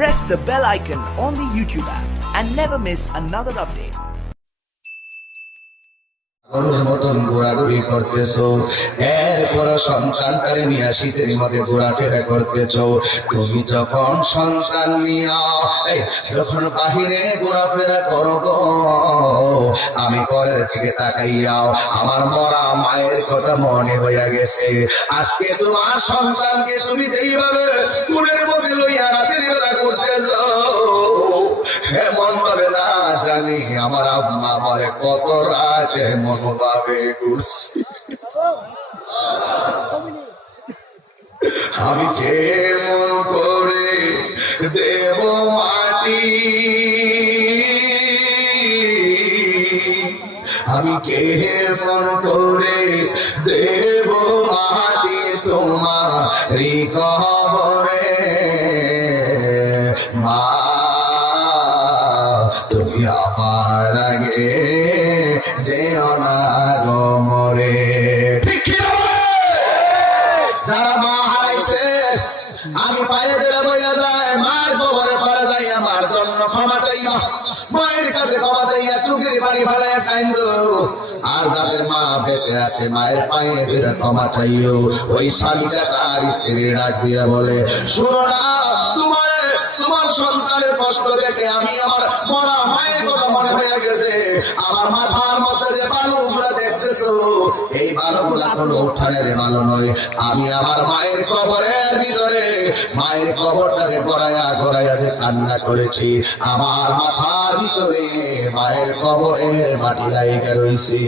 Press the bell icon on the YouTube app and never miss another update. মতন ঘোরাঘুরি করতেছো, এরপর সন্তানটারে নিয়ে শীতের মধ্যে ঘোরাফেরা করতেছো। তুমি যখন সন্তান নিয়া যখন বাহিরে ঘোরাফেরা করবো, আমি ঘরের থেকে তাকাইয়াও আমার মরা মায়ের কথা মনে হইয়া গেছে। আজকে তোমার সন্তানকে তুমি যেইভাবে কুলের মধ্যে লইয়া রাতের বেলা করতে যাও, এমন ভাবে না জানি আমার আম্মা আমারে কত রাত এমন ভাবে ঘুরছি। আমি কেমন করে দেব মাটি, আমি কেমন করে দেব মাটি তোমারি কবরে। মা তুমি আমার আগে যেও না গো মরে। যারা মা হারাইছে আমি পায়ে দিলে বইয়া যায়, মায়ের কবরে পড়া যাই আমার জন্য ক্ষমা চাইবা, মায়ের কাছে ক্ষমা চাইয়া চুকের বাড়ি ভাড়ায় কাইন্দ। আর যাদের মা বেঁচে আছে মায়ের পায়ে দিলে ক্ষমা চাইও। ওই স্বামীটা তার স্ত্রীর ডাক দিয়ে বলে, শোনো না, তোমার সন্তানের কষ্ট দেখে আমি আমার মরা মায়ের কথা মনে হয়ে গেছে। আমার মাথার মধ্যে যে বালুগুলা দেখতেছো, এই বালুগুলা কোনো উঠানের বালু নয়। আমি আমার মায়ের কবরের ভিতরে মায়ের কবরটাকে গড়াইয়া গড়াইয়া যে কান্না করেছি, আমার মাথার ভিতরে মায়ের কবরের মাটি লাইগা রইছে।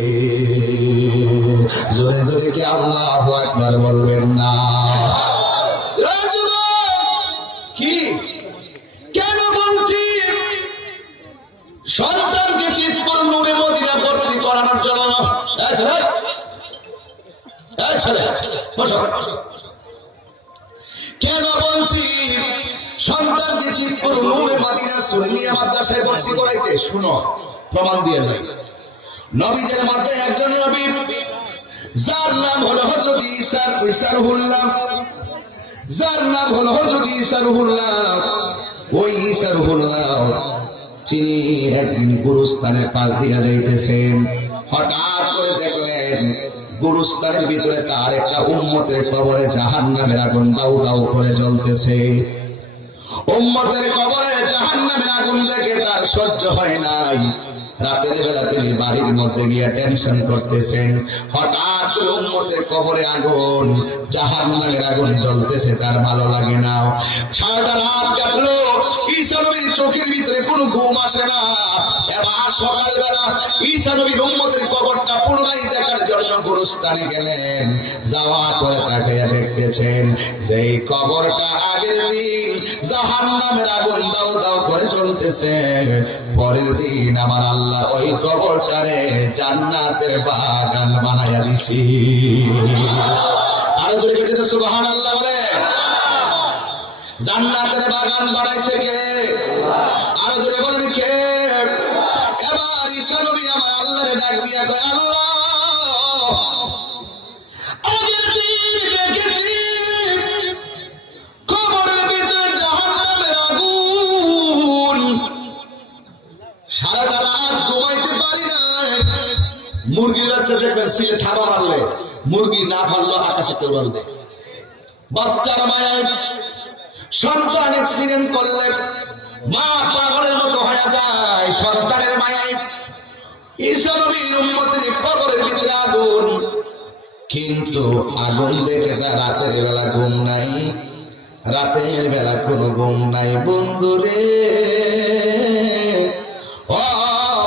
জোরে জোরে কি আল্লাহু আকবার বলবেন না? কি কেন বলছি? সন্তানকে চিৎপুর নূরে মদিনা ভর্তি করানোর জন্য। কেন বলছি সন্তানকে চিৎপুর নূরে মদিনা সুন্নিয়া মাদ্রাসায় ভর্তি করাইতে? শুনো, প্রমাণ দিয়ে যায়। নবীদের মধ্যে একজন নবী, যার নাম হলো হযরত ঈসা রুহুল্লাহ, যার নাম হলো হযরত ঈসা রুহুল্লাহ। ওই ঈসা রুহুল্লাহ তিনি একদিন গুরুস্থানের পাশ দিয়া যাইতেছেন। হঠাৎ করে দেখলেন গুরুস্থানের ভিতরে তার একটা উম্মতের কবরে জাহান্নামের আগুন দাউ দাউ করে জ্বলতেছে। উম্মতের কবরে জাহান্নামের আগুন দেখে তার সহ্য হয় নাই। রাতের বেলা তিনি বাড়ির মধ্যে গিয়ে টেনশন করতেছেন। হঠাৎ উম্মতের কবরে আগুন, জাহান্নামের আগুন জ্বলতেছে, তার ভালো লাগে না। সারাটা রাত কাটলো, ঈসা নবীর চোখের ভিতরে কোনো ঘুম আসে না। এবার সকালবেলা ঈসা নবীর উম্মতের কবরটা পুনরায় দেখার জন্য গুরুস্থানে গেলেন। যাওয়ার পরে তাকে দেখতেছেন যে এই কবরটা আগের দিন জাহান্নামের আগুন দাউ দাউ করে জ্বলতেছে। পরের দিন আমার আল্লাহ ওই কবরটারে জান্নাতের বাগান বানাইয়া দিছি। আরো জোরে কে দিতে সুবহানাল্লাহ বলে। জান্নাতের বাগান বানাইছে কে? আরো জোরে বলেন কে? এবার ঈসা নবী আমার আল্লাহরে ডাক দিয়া কয়, আল্লাহ আগের দিন দেখেছি কবরের ভিতরে জাহান্নামের আগুন, সারাটা রাত ঘুমাইতে পারি না। মুরগির বাচ্চা দেখবেন সিলে থাবা মারলে মুরগি না পারলো আকাশে কোরবান দেয়। বাচ্চার মায়ের সন্তান অ্যাক্সিডেন্ট করলে মা পাগলের মতো হয়ে যায় সন্তানের মায়ায়। ঈসা নবীর উম্মতের কবরের ভিতরে আগুন, কিন্তু আগুন দেখে তার রাতের বেলা ঘুম নাই, রাতের বেলা কোনো ঘুম নাই। বন্ধুরে, ও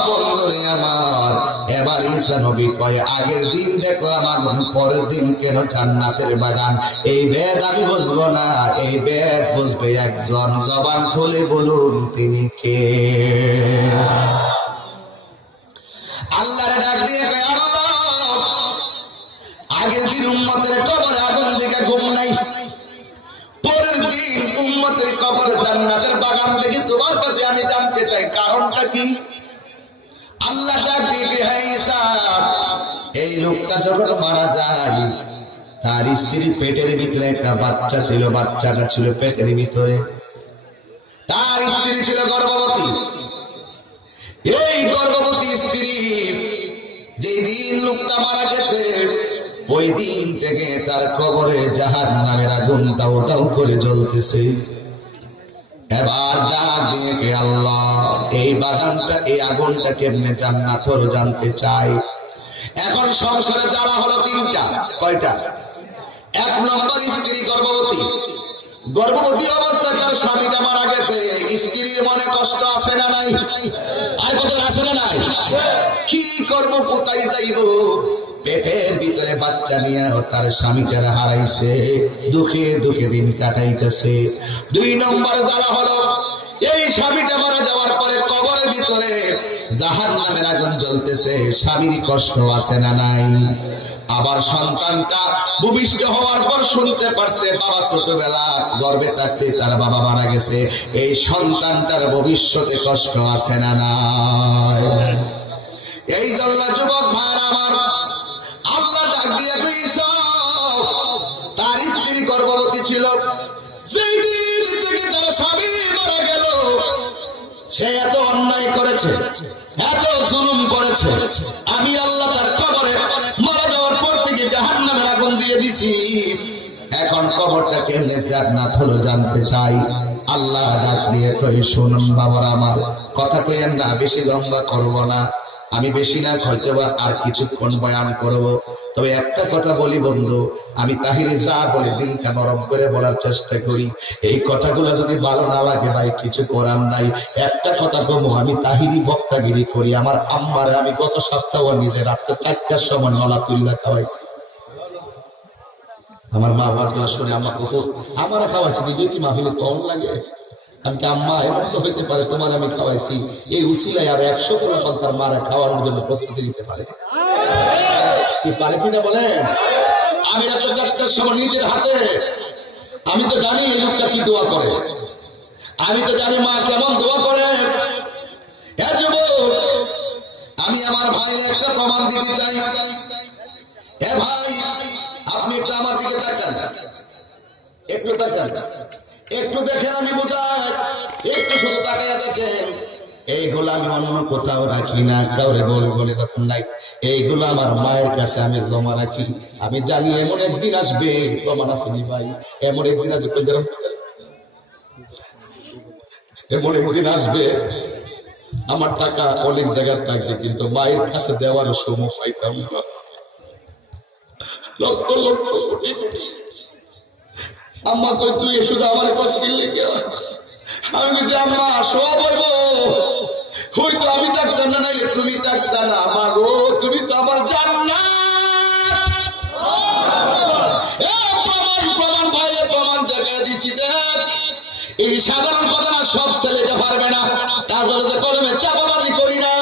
বন্ধুরে আমার, এবার ঈসা নবী কয়, আগের দিন দেখলাম আগুন, পরের দিন কেন জান্নাতের বাগান? এই ভেদ আমি বুঝবো না, এই ভেদ বুঝবে একজন। জবান খুলে বলুন তিনি কে? আল্লাহরে ডাক দিয়ে কয়, আল্লাহ আগের দিন উম্মতের কবরে আগুন দেখে ঘুম নাই, পরের দিন উম্মতের কবরে জান্নাতের বাগান দেখে তোমার কাছে আমি জানতে চাই কারণটা কি? আল্লাহ ডাক দিয়ে, হে ঈসা, এই লোকটা যখন মারা যায় তার স্ত্রী পেটের ভিতরে একটা বাচ্চা ছিল, বাচ্চাটা ছিল পেটের ভিতরে। তার স্ত্রী ছিল গর্ভবতী। এই গর্ভবতী স্ত্রী যেই দিন লোকটা মারা গেছে ওই দিন থেকে তার কবরে জাহান্নামের আগুন দাউ দাউ করে জ্বলতেছে। এবার ডাক দিয়ে কে আল্লাহ, এই বাগানটা, এই আগুনটা কেমনে জান্নাত হলো জানতে চাই। এখন সংসারে জ্বালা হলো তিনটা। কয়টা? এক নম্বর, স্ত্রী গর্ভবতী। গর্ভবতী অবস্থায় তার স্বামীটা মারা গেছে, স্ত্রীর মনে কষ্ট আছে না নাই? আর কত আছে না নাই? কি কর্ম, কোথায় যাইব? পেটের ভিতরে বাচ্চা নিয়ে তার স্বামীটারে হারাইছে, দুঃখে দুঃখে দিন কাটাইতেছে। দুই নম্বর জ্বালা হলো এই স্বামীটা মারা যাওয়ার পরে কবরের ভিতরে জাহান্নামের আগুন জ্বলতেছে, স্বামীর কষ্ট আছে না নাই? আবার সন্তানটা ভূমিষ্ঠ হওয়ার পর শুনতে পারছে বাবা ছোটবেলা গর্ভে থাকতে তার বাবা মারা গেছে, এই সন্তানটার ভবিষ্যতে কষ্ট আছে না নাই? এই জন্য যুবক ভাইরা আমার, আল্লাহ ডাক দিয়ে কইছ, তার স্ত্রী গর্ভবতী ছিল, যেই দিন থেকে তার স্বামী মারা গেল সে এত অন্যায় করেছে, এত জুলুম করেছে, আমি আল্লাহ তার কবরে মারা যাওয়ার পর থেকে জাহান্নামের আগুন দিয়ে দিছি। এখন কবরটা কেমনে জান্নাত হলো জানতে চাই। আল্লাহ ডাক দিয়ে কই, শুনুন বাবার আমার, কথা কইেন না, বেশি লম্বা করব না, আমি বেশি না, হয়তো আর কিছুক্ষণ বয়ান করব। তবে একটা কথা বলি বন্ধু, আমি তাহিরি যা বলে দিলটা নরম করে বলার চেষ্টা করি, এই কথাগুলো যদি ভালো না লাগে ভাই কিছু করার নাই। একটা কথা বলবো, আমি তাহিরি বক্তাগিরি করি। আমার আম্মারে আমি গত সপ্তাহ নিজে রাত্রে 4টার সময় নলা তুল্লা খাওয়াইছি। আমার মা বাবা শুনে আমাকে আমার খাওয়াইছি, দুই মাহফিলে কম লাগে। আমি আম্মা, এমন তো হইতে পারে তোমার আমি খাওয়াইছি, এই উসিলায় আর 100 করে সন্তান মারা খাওয়ানোর জন্য প্রস্তুতি নিতে পারে, কি পারে কিনা বলেন? আমি রাত্রে 4টার সময় নিজের হাতে, আমি তো জানি এই লোকটা কি দোয়া করে, আমি তো জানি মা কেমন দোয়া করে। আমি আমার ভাই একটা প্রমাণ দিতে চাই। এ ভাই, আপনি একটু আমার দিকে তাকান, একটু তাকান, একটু দেখেন, আমি বোঝাই, একটু শুধু তাকাইয়া দেখেন। এইগুলো আমি অন্য কোথাও রাখি না, কাউরে বলে তখন নাই, এইগুলো আমার মায়ের কাছে আমি জমা রাখি। আমি জানি এমন একদিন আসবে, প্রমাণ আসেনি ভাই, এমন একদিন আসবে, এমন একদিন আসবে আমার টাকা অনেক জায়গায় থাকবে, কিন্তু মায়ের কাছে দেওয়ার সময় পাইতাম না। লক্ষ লক্ষ কোটি কোটি আম্মা কই, তুই শুধু আমার কষ্ট লেগে, আমি বলছি আম্মা সব হইব, হয়তো আমি থাকতাম না, নাইলে তুমি থাকতা না। মা গো, তুমি তো আমার জান্নাত। প্রমাণ ভাইলে প্রমাণ দেখে দিছি। দেখ, এই সাধারণ কথা না, সব ছেলেটা পারবে না, তারপরে যে কলমে চাপাবাজি করি না।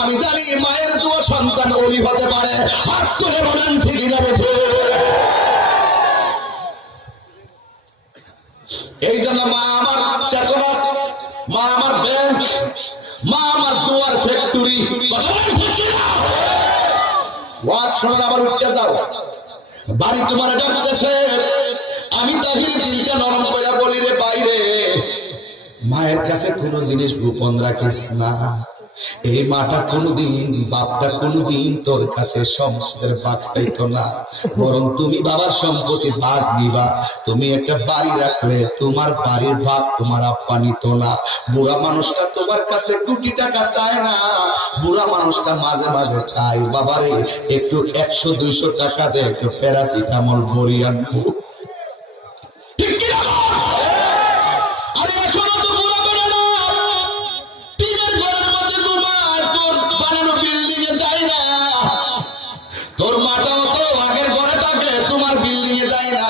আমি জানি মায়ের দোয়া সন্তান ওলি হতে পারে। হাত তুলে বলেন ঠিক না বেঠে? এই জন্য মা আমার চেতনা, মা আমার ব্যাংক, মা আমার দুয়ার ফ্যাক্টরি। ওয়াজ শোনার আবার উঠতে যাও, বাড়ি তোমার ডাকতেছে। আমি তাহির দিলটা নরম করে বলি, রে বাইরে, মায়ের কাছে কোনো জিনিস গোপন রাখিস না। এই মাটা কোনোদিন, বাপটা কোনোদিন তোর কাছে সম্পদের ভাগ চাইতো না, বরং তুমি বাবার সম্পত্তি ভাগ নিবা। তুমি একটা বাড়ি রাখলে তোমার বাড়ির ভাগ তোমার আব্বা নিত না। বুড়া মানুষটা তোমার কাছে কোটি টাকা চায় না, বুড়া মানুষটা মাঝে মাঝে চাই, বাবারে একটু 100-200 টাকা দে, একটু প্যারাসিটামল ভরি আনবো। ঠিক কিনা? তোর মাটাও তো আগের ঘরে থাকে, তোমার বিল্ডিং এ যায় না।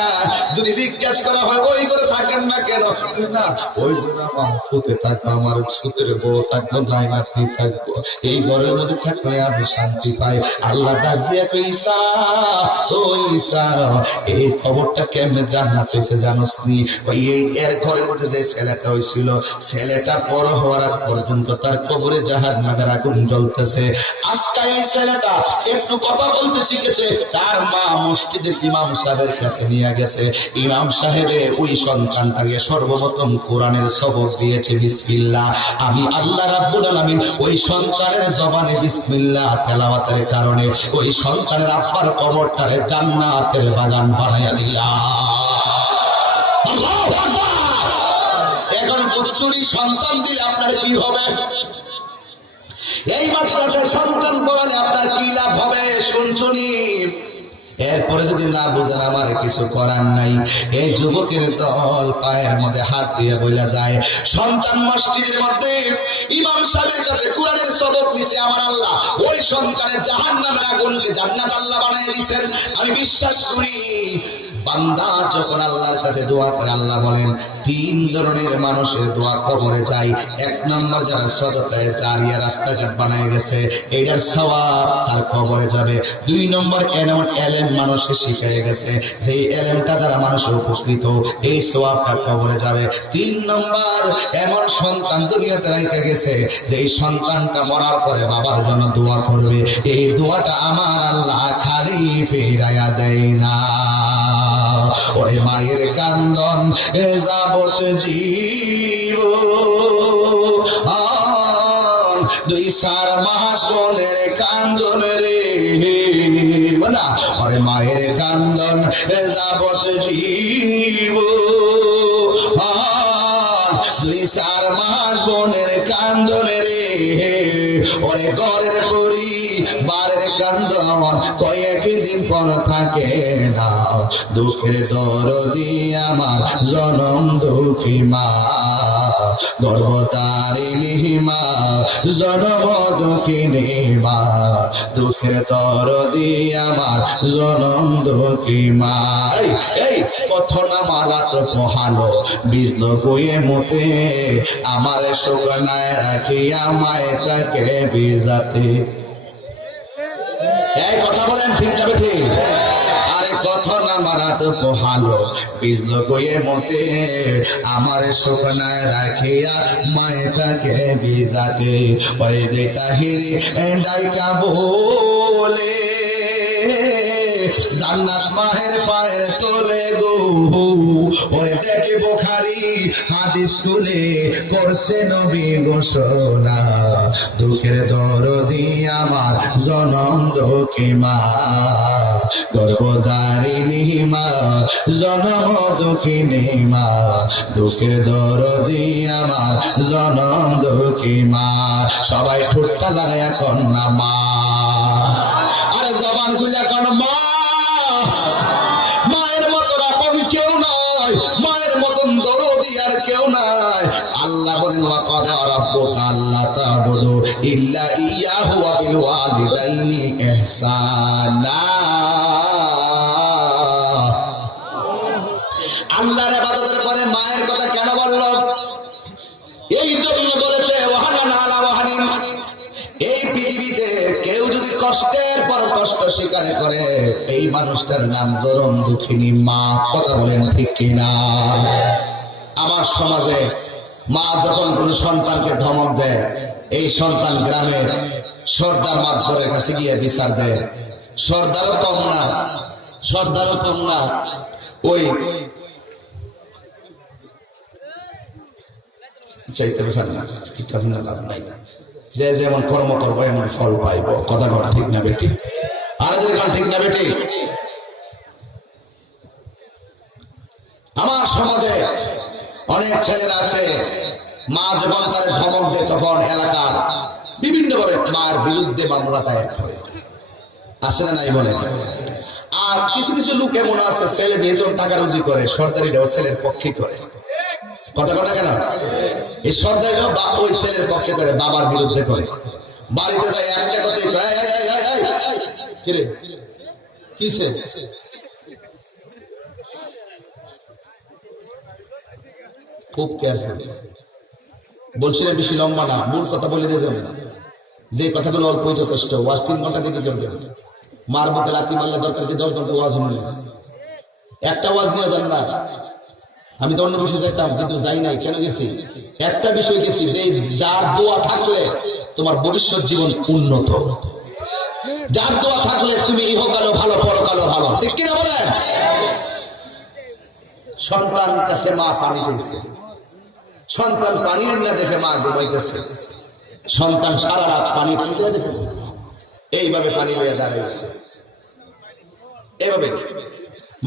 যদি জিজ্ঞাসা করা হয় ওই ঘরে থাকেন না কেন, না ওই ঘরে আমার সুতে থাকবো, আমার সুতের বউ থাকবো, নাই নাতি থাকবো, এই ঘরের মধ্যে থাকলে আমি শান্তি পাই। আল্লাহ ডাক দিয়ে ঈসা, ও ঈসা, এই খবরটা কেমনে জান্নাত হয়েছে জানোস নি? ওই এর ঘরের মধ্যে যে ছেলেটা হয়েছিল, ছেলেটা বড় হওয়ার আগ পর্যন্ত তার কবরে জাহান্নামের আগুন জ্বলতেছে। আজকে এই ছেলেটা একটু কথা বলতে শিখেছে, তার মা মসজিদের ইমাম সাহেবের কাছে নিয়ে গেছে। ইমাম সাহেবে ওই সন্তান সন্তানটাকে সর্বপ্রথম কোরআনের সবক দিয়েছে বিসমিল্লাহ। আমি আল্লাহ রাব্বুল আলামিন ওই সন্তানের জবানে বিসমিল্লাহ তেলাওয়াতের কারণে ওই সন্তানের আব্বার কবরটারে জান্নাতের বাগান বানাইয়া দিলাম। আল্লাহু আকবার। এখন পুত্রী সন্তান দিলে আপনার কি হবে? এই মাদ্রাসায় সন্তান পড়ালে আপনার কি লাভ হবে শুনছুনি। এরপরে যদি না বুঝেন আমার কিছু করার নাই। এই যুবকের দল পায়ের মধ্যে হাত দিয়ে বইলা যায়, সন্তান মসজিদের মধ্যে ইমাম সাহেবের কাছে কোরআনের সবক নিছে আমার আল্লাহ ওই সন্তানের জাহান্নামের আগুনকে জান্নাত আল্লাহ বানিয়ে দিয়েছেন। আমি বিশ্বাস করি বান্দা যখন আল্লাহর কাছে দোয়া করে আল্লাহ বলেন তিন ধরনের মানুষের দোয়া কবরে যায়। এক নম্বর যারা সদকায়ে জারিয়া রাস্তাঘাট বানায় গেছে এটার সওয়াব তার কবরে যাবে। দুই নম্বর এমন এলেম মানুষকে শিখিয়ে গেছে যেই এলেমটা দ্বারা মানুষ উপকৃত এই সওয়াব তার কবরে যাবে। তিন নম্বর এমন সন্তান দুনিয়াতে রেখে গেছে যেই সন্তানটা মরার পরে বাবার জন্য দোয়া করবে, এই দোয়াটা আমার আল্লাহ খালি ফিরাইয়া দেয় না। ওরে মায়ের কান্দন যাবত জীব 2-4 মাস বোনের কান্দন রে না। ওরে মায়ের কান্দন যাবত জীব 2-4 মাস বোনের কান্দন রে। ওরে ঘরের পরি বারের কান্দন কয়েকদিন পর থাকে না। দুঃখের দরদি আমার জনম দুঃখী মা, গর্ভধারিণী মা, জনম দুঃখিনী মা। দুঃখের দরদি আমার জনম দুঃখী মা। এই কথন মালা তো পোহালো বিজল বইয়ে মতে আমার শুকনায় রাখিয়া মায়ে তাকে বিজাতে। এই কথা বলেন ঠিক যাবে ঠিক? আরে কথা না মারাত পোহালো বিজল গয়ে মতে আমার শুকনায় রাখিয়া মায়ে তাকে বিজাতে। পরে দে তাহিরি ডাইকা বলে জান্নাত মাহের পায়ের তোলে গো। ওরে দেখে বুখারী হাদিস খুলে করছে নবী ঘোষণা, দুঃখের দরদি আমার জনম দুঃখী মা, গর্ভধারিণী মা, জনম দুঃখিনী মা। দুঃখের দরদি আমার জনম দুঃখী মা। সবাই ঠোঁটটা লাগায়া কন্যা মা, আরে জবান খুলে কন মা। মায়ের মতন আপন কেউ নয়, মায়ের মতন দরদি আর কেউ নাই। আল্লাহ বলেন ওয়া কাদা রাব্বুকা আল্লা তা'বুদু ইল্লা ইয়্যাহু ওয়া বিল ওয়ালিদাইনি ইহসানা। আল্লাহর ইবাদতের পরে মায়ের কথা কেন বলল? এই জন্য বলেছে ওয়াহানান আলা ওয়াহানিন। এই পৃথিবীতে কেউ যদি কষ্টের পর কষ্ট স্বীকার করে এই মানুষটার নাম জনম দুঃখিনী মা। কথা বলেন ঠিক কিনা? আমার সমাজে মা যখন কোন সন্তানকে ধমক দেয় এই সন্তান গ্রামের সর্দার মাতবরের কাছে গিয়ে বিচার দেয়। সর্দারও কম না, সর্দারও কম না। ওই চাইতে বসান না, লাভ নাই। যে যেমন কর্ম করবো এমন ফল পাইব। কথা কথা ঠিক না বেটি? আর যদি ঠিক না বেটি? আমার সমাজে অনেক ছেলেরা আছে মা যখন তার ধমক দেয় তখন এলাকার বিভিন্ন ভাবে মার বিরুদ্ধে মামলা দায়ের করে। আসে না নাই বলে? আর কিছু কিছু লোক এমন আছে ছেলে যেহেতু টাকা রুজি করে সরকারিটাও ছেলের পক্ষে করে। কথা কথা কেন? এই সর্দার ওই ছেলের পক্ষে করে, বাবার বিরুদ্ধে করে। বাড়িতে যায় একটা কথাই কিরে কিসে খুব কেয়ারফুল বলছিলেন, বেশি লম্বা না, মূল কথা বলে দিয়ে যাবে না। যে কথাগুলো অল্পই যথেষ্ট। ওয়াজ 3 ঘন্টা থেকে কেউ দেবে। মার বুকে লাথি মারলে দরকার কি 10 ঘন্টা ওয়াজ হয়ে যায়? একটা ওয়াজ নিয়ে যান না। আমি তো অন্য বিষয় যাইতাম কিন্তু যাই নাই। কেন গেছি? একটা বিষয় গেছি যে যার দোয়া থাকলে তোমার ভবিষ্যৎ জীবন উন্নত, যার দোয়া থাকলে তুমি ইহকালও ভালো পরকালও ভালো। ঠিক কিনা বলেন? সন্তান কাছে মা পানি চাইছে, সন্তান পানি না দেখে মা ঘুমাইতেছে, সন্তান সারা রাত পানি এইভাবে পানি বেয়ে দাঁড়িয়েছে। এভাবে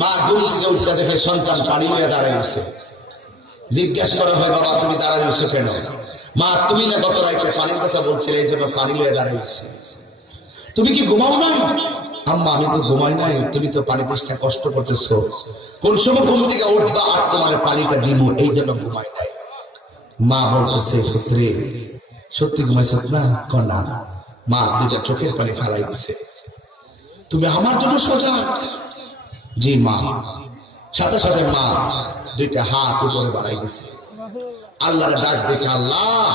মা ঘুম থেকে উঠতে দেখে সন্তান পানি বেয়ে দাঁড়িয়েছে। জিজ্ঞাসা করা হয়, বাবা তুমি দাঁড়াইছো কেন? মা তুমি না গত রাইতে পানির কথা বলছিলে, এই জন্য পানি লয়ে দাঁড়াইছি। তুমি কি ঘুমাও নাই? আম্মা আমি তো ঘুমাই নাই, তুমি তো পানি তেষ্টা কষ্ট করতেছো, কোন সময় ঘুম থেকে উঠবা আর তোমার পানিটা দিব, এই জন্য ঘুমাই নাই। মা বলতেছে, পুত্রে সত্যি ঘুমাইছ না? কনা। মা দুইটা চোখের পানি ফেলাই দিছে। তুমি আমার জন্য সোজা? জি মা। সাথে সাথে মা দুইটা হাত উপরে বাড়াই দিছে। আল্লাহর ডাক দেখে, আল্লাহ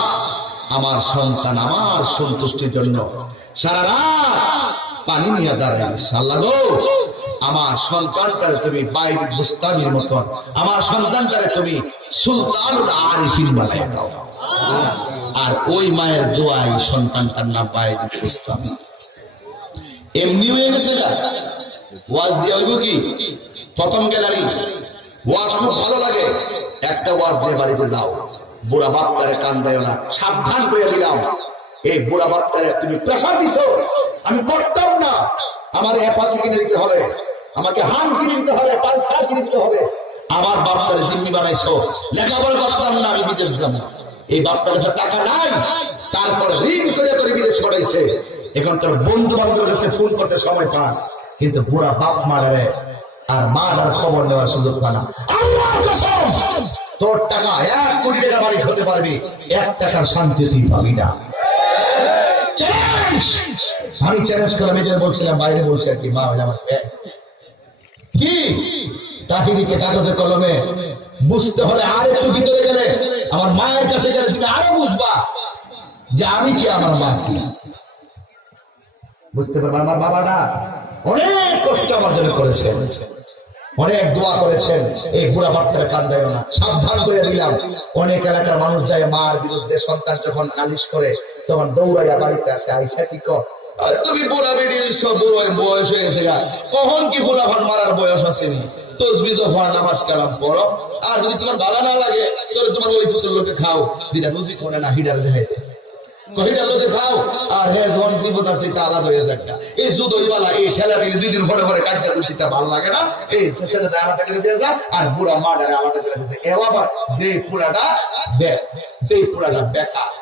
আমার সন্তান আমার সন্তুষ্টির জন্য সারা রাত পানি নিয়ে দাঁড়াইস। আল্লাহ গো আমার সন্তানটারে তুমি বাইরে বুস্তামির মতন, আমার সন্তানটারে তুমি সুলতানুল আরিফিন বানাই দাও। আর ওই মায়ের দোয়াই সন্তানটার নাম বাইরে বুস্তামি। এমনি হয়ে গেছে গাছ। ওয়াজ দিয়ে হইব কি? প্রথম গেলারি ওয়াজ খুব ভালো লাগে, একটা ওয়াজ দিয়ে বাড়িতে যাও। বুড়া বাপটারে কান দেয় না, সাবধান করে দিলাম। এই বুড়া বাপটারে তুমি প্রেসার দিছো, আমি করতাম না, আমার অ্যাপাচি কিনে দিতে হবে, আমাকে হান কিনে দিতে হবে, পালসার কিনে দিতে হবে। আমার বাপটারে জিম্মি বানাইছো, লেখাপড়া করতাম না, আমি বিদেশ যাবো। এই বাপটার কাছে টাকা নাই, তারপর ঋণ করে করে বিদেশ করাইছে। এখন তোর বন্ধু বান্ধবের কাছে ফোন করতে সময় পাস, কিন্তু বুড়া বাপ মারে আর মার খবর নেওয়ার সুযোগ পানা। আল্লাহর কসম তোর টাকা 1 কোটি টাকা বাড়ি হতে পারবি, 1 টাকার শান্তি তুই পাবি না। আমি চ্যালেঞ্জ করলাম, এটা বলছিলাম বাইরে, বলছি আর কি, মা আমার কি তাহিরিকে কাগজে কলমে বুঝতে হলে আর একটু ভিতরে গেলে, আমার মায়ের কাছে গেলে তুমি আরো বুঝবা যে আমি কি, আমার মা কি। বুঝতে পারবো আমার বাবাটা অনেক কষ্ট আমার জন্য করেছেন, অনেক দোয়া করেছেন। এই বুড়া বাপটারে কান্দায় না, সাবধান করে দিলাম। অনেক এলাকার মানুষ যায় মার বিরুদ্ধে, সন্তান যখন নালিশ করে তখন দৌড়াইয়া বাড়িতে আসে, আইসা কি কর তুমি বুড়া বেরিয়ে সব বুড়ো বয়স হয়ে গেছে, কখন কি ফুলা ফান মারার বয়স আসেনি, তসবিহ পড়, নামাজ কালাম পড়ো, আর যদি তোমার ভালো না লাগে তাহলে তোমার ওই চতুর লোকে খাও, যেটা রুজি করে না হিডার দেখাইতে লোকে খাও। আর হ্যাঁ যখন জীবত আছে তা আলাদা হয়ে যায়। এই জুদইওয়ালা এই ঠেলাটা 2 দিন পরে পরে কাজটা করছি, তা ভালো লাগে না, এই ছেলেটা আলাদা করে দিয়ে যায়, আর বুড়া মাটারে আলাদা করে দিয়েছে। এ আবার যে পুরাটা বেকার,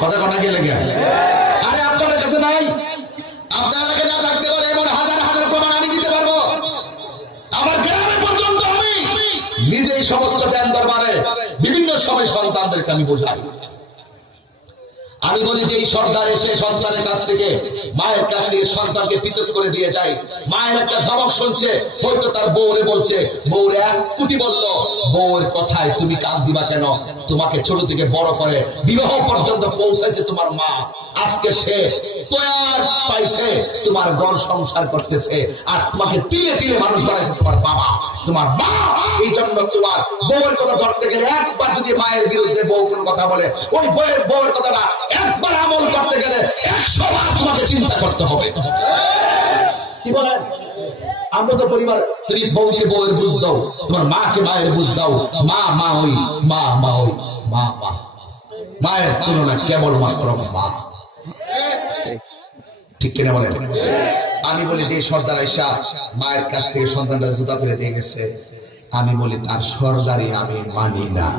কথা কথা কে লেগে? আরে আপনাদের কাছে নাই, আপনার এলাকায় না থাকতে পারে এমন হাজার হাজার প্রমাণ আমি দিতে পারবো। আমার গ্রামে পর্যন্ত আমি নিজেই সমস্ত ধ্যান দরবারে বিভিন্ন সময় সন্তানদেরকে আমি বোঝাই। আমি বলি যে এই সর্দার এসে সন্তানের কাছ থেকে, মায়ের কাছ থেকে সন্তানকে পৃথক করে দিয়ে যায়। মায়ের একটা ধমক শুনছে, হয়তো তার বউরে বলছে, বউরে 1 কোটি বললো, বউয়ের কথায় তুমি কান দিবা কেন? তোমাকে ছোট থেকে বড় করে বিবাহ পর্যন্ত পৌঁছাইছে তোমার মা, আজকে শেষ তৈয়ার পাইছে, তোমার ঘর সংসার করতেছে, আর তোমাকে তিলে তিলে মানুষ বানাইছে তোমার বাবা, তোমার মা। এই জন্য তোমার বউয়ের কথা ধরতে গেলে, একবার যদি মায়ের বিরুদ্ধে বউ কোন কথা বলে, ওই বউয়ের কথাটা একবার আমল করতে গেলে 100 বার তোমাকে চিন্তা করতে হবে। কি বলেন? আমরা তো পরিবার, তুমি বউকে বউয়ের বুঝ দাও, তোমার মাকে মায়ের বুঝ দাও। মা মা ওই, মা মা ওই, মা মা, মায়ের তুলনা কেবলমাত্র মা। ঠিক কিনা বলেন? আমি বলি যে সর্দার আইসা মায়ের কাছ থেকে সন্তানটা জুতা করে দিয়ে গেছে, আমি বলি তার সর্দারি আমি মানি না।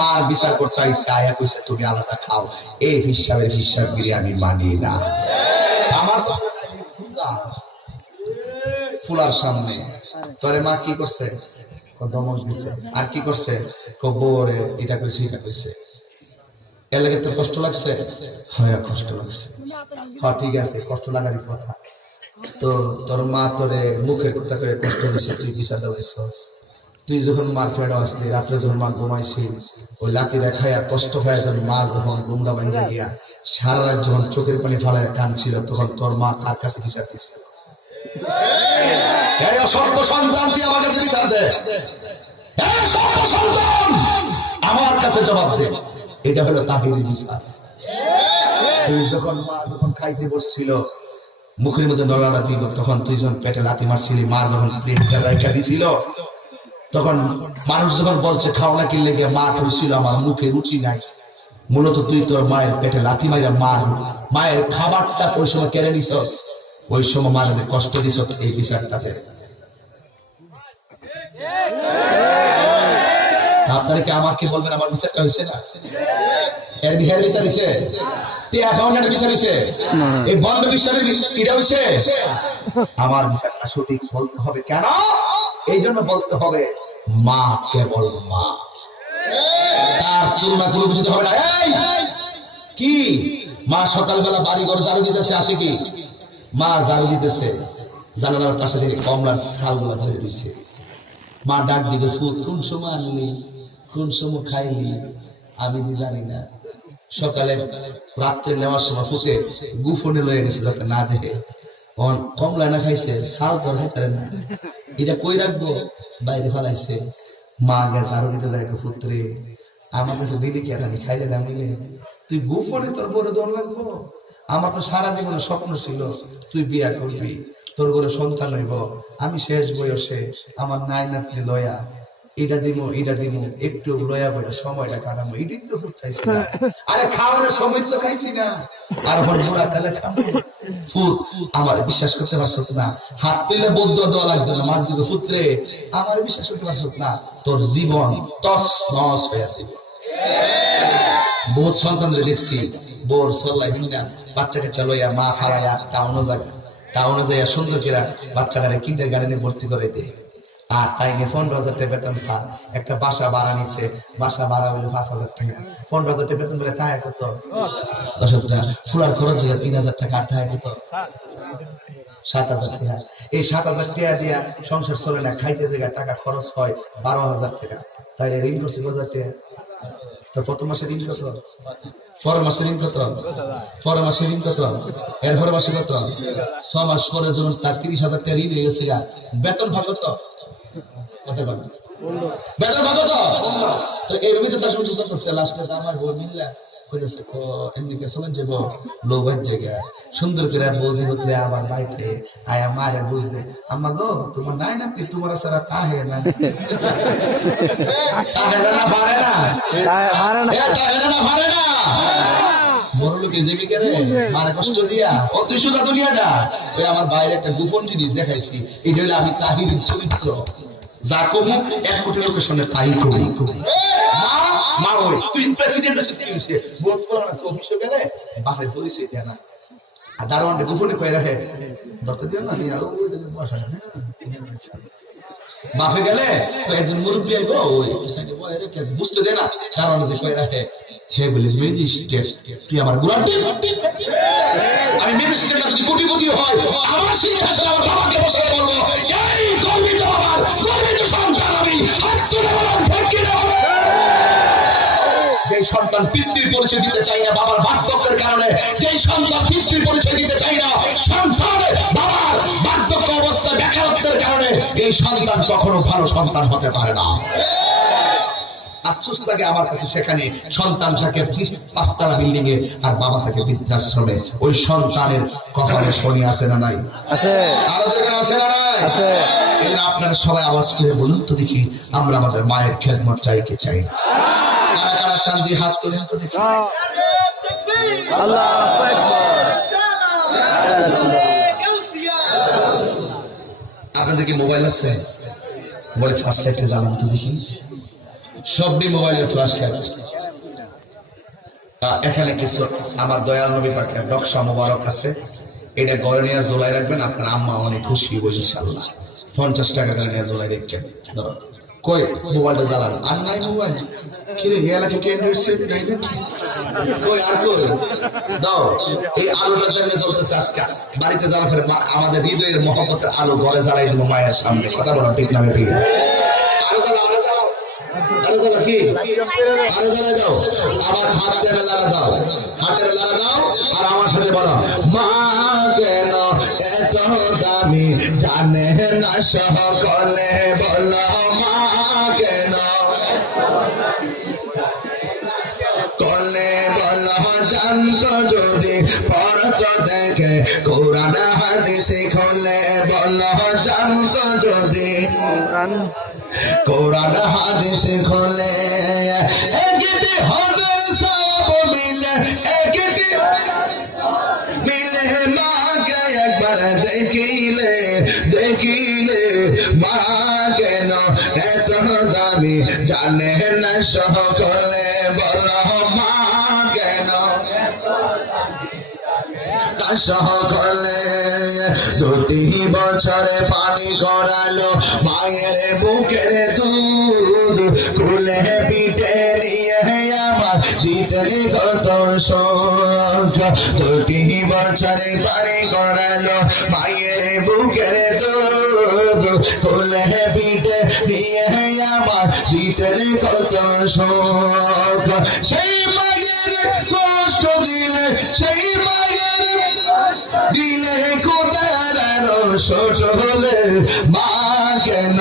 মার বিচার করতে আইসা আয়া কইছে তুমি আলাদা খাও, এই হিসাবের হিসাবগিরি আমি মানি না। আমার ফুলার সামনে তোরে মা কি করছে? দমক দিছে। আর কি করছে? কবরে এটা কইছে এটা কইছে। এর লাগে তোর কষ্ট লাগছে? হ্যাঁ কষ্ট লাগছে। হ্যাঁ ঠিক আছে, কষ্ট লাগারই কথা। তো তোর মা তোরে মুখের কথা কয়ে কষ্ট দিছে, তুই বিচার দেওয়াইছস। তুই যখন মার ফেরা আসলি, রাত্রে যখন মা ঘুমাইছিল, ওই লাতি রেখায় কষ্ট হয়ে যখন মা যখন গুমরা ভাঙে গিয়া সারা রাত যখন চোখের পানি ফলায় কাঁদছিল, তখন তোর মা কার কাছে বিচার দিছিল? সন্তান তুই আমার কাছে বিচার দে, সন্তান আমার কাছে জবাব দে। এটা হলো তাহিরি বিচার। তুই যখন মা যখন খাইতে বসছিল, মুখের মধ্যে নলাটা দিব, তখন তুই যখন পেটে লাথি মারছিলি, মা যখন রেখা দিছিল, তখন মানুষ যখন বলছে খাও না কিনলে গিয়ে মা করেছিল আমার মুখে রুচি নাই, মূলত তুই তোর মায়ের পেটে লাথি মাইরা মায়ের খাবারটা ওই সময় কেড়ে নিছস, ওই সময় মায়ের কষ্ট দিছ, এই বিচারটাতে। আপনারা কি আমাকে বলবেন আমার বিচারটা হয়েছে না? এর বিহার বিচার হয়েছে, অ্যাকাউন্টের বিচার হয়েছে, এই বন্ধ বিচারের এটা হয়েছে। আমার বিচারটা সঠিক বলতে হবে। কেন? এই জন্য বলতে হবে, মা কেবল মা, তার তুলনা করে বুঝতে হবে না। কি মা সকালবেলা বাড়ি ঘর ঝাড়ু দিতেছে, আসে কি মা ঝাড়ু দিতেছে, জানালার পাশে থেকে কমলার ছালগুলা ধরে দিচ্ছে, মা ডাক দিবে, ফুট কোন সময় আনলি, কোন সময় খাইলি, আমি কি জানি না। সকালে রাত্রে নেওয়ার সময় ফুটে গুফনে লয়ে গেছে যাতে না দেখে, কমলা না খাইছে, ছাল তোর হাতে না, এটা কই রাখবো, বাইরে ফেলাইছে। মা গেছে আরো দিতে যায়, পুত্রে আমার কাছে দিদি কি আমি খাইলে না মিলে, তুই গুফনে তোর বড় দর লাগবো। আমার তো সারা জীবনে স্বপ্ন ছিল তুই বিয়া করবি, তোর ঘরে সন্তান হইব, আমি শেষ বয়সে আমার নাই নাতনি লয়া এটা দিব একটু লয়া বয়া সময়টা কাটাবো, এটাই তো চাইছি না। আরে খাওয়ানোর সময় তো খাইছি না, আর বুড়া কালে খাবো। আমার বিশ্বাস করতে পারছো না, হাত তুলে বদ্ধ দেওয়া লাগবে না, মাছ দিবে, পুত্রে আমার বিশ্বাস করতে পারছো না, তোর জীবন তস নস হয়ে আছে। বহুত সন্তানদের দেখছি বোর সোল্লাই না, বাচ্চা কাচ্চা লইয়া মা ফালাইয়া টাউনে যাইয়া সুন্দর কিরা বাচ্চাটারে কিন্ডার গার্ডেনে ভর্তি করে দেয়, আর তাই 15,000 টাকা বেতন পান, একটা বাসা ভাড়া নিচ্ছে, বাসা ভাড়া হইলো 5,000 টাকা, 15,000 টাকা বেতন বলে টাকা কত, 10,000 টাকা, ফুলার খরচ 3,000 টাকা, আর টাকা কত 7,000 টাকা। এই 7,000 টাকা দিয়া সংসার চলে না, খাইতে জায়গায় টাকা খরচ হয় 12,000 টাকা, তাই ঋণ করছি 10,000 টাকা। তো কত মাসের ঋণ কত, পরের মাসের ঋণ কত, পরের মাসের ঋণ কত, এরপরের মাসে কত, 6 মাস পরে যখন তার 30,000 টাকা ঋণ হয়ে গেছে, বেতন ভাগ কত, বেতন ভাগ কত। তো এইভাবে তো তার সংসার চলতেছে। লাস্টে আমার বউ মিললা কইতেছে, এমনি কে চলেন যাবো লোভের জায়গায়, সুন্দর করে বৌজি বদলে আবার বাড়িতে আয়া মারে বুঝতে, আম্মা গো তোমার নাই না, তোমার সারা তাহে না, তাহে না পারে না, পারে না, বড় লোকে জেগে গেলে মারে কষ্ট দিয়া অত সোজা দুনিয়া যা। ওই আমার বাইরে একটা গোপন জিনিস দেখাইছি, এটা হলে আমি তাহির চরিত্র, যা কবি 1 কোটি লোকের সামনে তাই কবি। মা ওই তুই প্রেসিডেন্ট ভোট করা অফিসে গেলে বাপের পরিচয় দেয় না, আর দারোয়ানটা গোপনে কয়ে রাখে, দত্ত দিও না বাপে গেলে একজন মুরব্বী আইব, ওই বুঝতে দেয় না, দারোয়ান যে কয়ে রাখে, হে বলে ম্যাজিস্ট্রেট তুই আমার গুড়ার দিন, আমি ম্যাজিস্ট্রেট যদি কোটি হয়, আমার সিংহাসনে আমার বাবাকে বসে বলবো, এই গর্বিত আমার গর্বিত সন্তান আমি, হাত তুলে বললাম ভেটকি না। যে সন্তান পিতৃর পরিচয় দিতে চাই না বাবার বার্ধক্যের কারণে, যে সন্তান পিতৃর পরিচয় দিতে চাই না সন্তান বাবার বার্ধক্য অবস্থায় বেকারত্বের কারণে, এই সন্তান কখনো ভালো সন্তান হতে পারে না। আফসোস লাগে আমার কাছে, সেখানে সন্তান থাকে 5তলা বিল্ডিং এ আর বাবা থাকে বৃদ্ধাশ্রমে। ওই সন্তানের কপালে শনি আছে না নাই? আছে। আছে না নাই? আছে। আপনারা সবাই আওয়াজ করে বলুন তো দেখি, আমরা আমাদের মায়ের খেদমত চাই কি চাই না? কারা কারা চান দিয়ে হাত তুলেন তো দেখি। আল্লাহু আকবার। আপনাদের কি মোবাইল আছে? বলে ফার্স্ট লাইটে জ্বালান তো দেখি। সবই মোবাইলের ফ্ল্যাশ খেলা। এখানে কিছু আমার দয়াল নবী পাকের নকশা মোবারক আছে, এটা ঘরে নিয়ে ঝোলাই রাখবেন, আপনার আম্মা অনেক খুশি হইব ইনশাআল্লাহ। 50 টাকা করে নিয়ে ঝোলাই রাখবেন। কই মোবাইলটা জ্বালান, আর নাই মোবাইল কিরে এলাকা কে এন্ড্রয়েড নাই নাকি? কই আর কই দাও, এই আলোটা সামনে চলতেছে আজকে বাড়িতে যাওয়া করে আমাদের হৃদয়ের মহব্বতের আলো ঘরে জ্বালাই দেবো মায়ের সামনে। কথা বলো ঠিক না ঠিক? আরো জ্বালাও, আরো জ্বালাও কি? আরো জ্বালা দাও, আমার হাতের লালা দাও, হাতের লালা দাও, আর আমার সাথে বলো, মা কেন এত দামি জানে না সকলে, বলো মা কেন কলে, বলো জানতো যদি পড়তো দেখে কোরআন জানতো যদি কোরআন হাদিস খোলে একটি হবে সব মিলে একটি মিলে মাকে একবার দেখিলে দেখিলে মা কেন এত দামি জানে না সকলে বলো মা কেন সকলে দুটি বছরে পানি করালো মায়ের বুকের দুধ কুলে পিঠে নিয়ে আমার দিতে কত শোক দুটি বছরে পানি করালো মায়ের বুকের দুধ কুলে পিঠে নিয়ে আমার দিতে কত শোক সেই মায়ের কষ্ট দিলে সেই মায়ের দিলে কোদার ছোট হলে মা কেন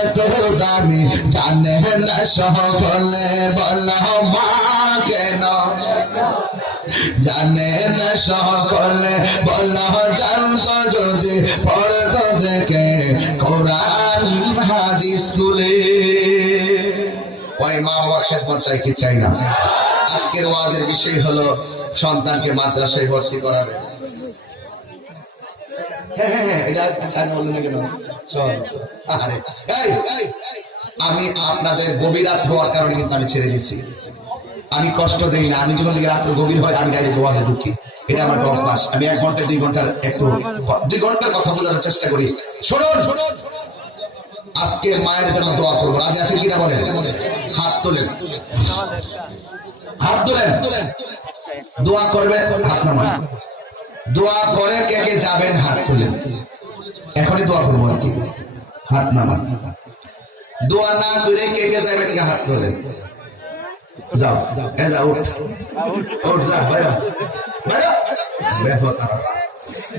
এত দামি জানে না সকলে বল মা কেন জানে না সকলে বল জানতো যদি পড়তো দেখে কোরআন হাদিস স্কুলে ওই মা বাবার খেদমত চাই কি চাই না। আজকের ওয়াজের বিষয় হলো সন্তানকে মাদ্রাসায় ভর্তি করাবে। আমি আপনাদের গভীর রাত হওয়ার কারণে কিন্তু আমি ছেড়ে দিচ্ছি। আমি কষ্ট দিই না, আমি যখন থেকে রাত্র গভীর হয় আমি ডাইরেক্ট ওয়াজে ঢুকি, এটা আমার অভ্যাস। আমি 1 ঘন্টা 2 ঘন্টার একটু 2 ঘন্টার কথা বোঝানোর চেষ্টা করি। শুনুন শুনুন, আজকে মায়ের জন্য দোয়া করবো। রাজি আছেন কিনা বলেন? হাত তোলেন, হাত তোলেন, দোয়া করবে, হাত নামান। দোয়া করে কে কে যাবেন হাত তুলেন, এখনই দোয়া করবো আর কি। হাত নামান, দোয়া না করে কে কে যাবেন হাত তোলেন। যাও যাও, উঠ যা বাইরা বাইরা।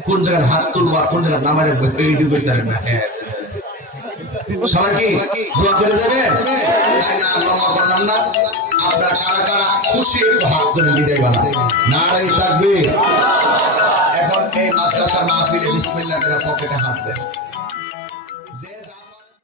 কোন জায়গায় হাত তুলবো আর কোন জায়গায় নামারে এইটুকু করতে পারেন না। সবাই কি দোয়া করে দেবে? বললাম না, আপনার কারা কারা খুশি একটু হাত ধরে দিতে গেলাম। নারাই থাকবে। এখন এই মাদ্রাসা মাহফিলে বিসমিল্লাহ করে পকেটে হাত দেন।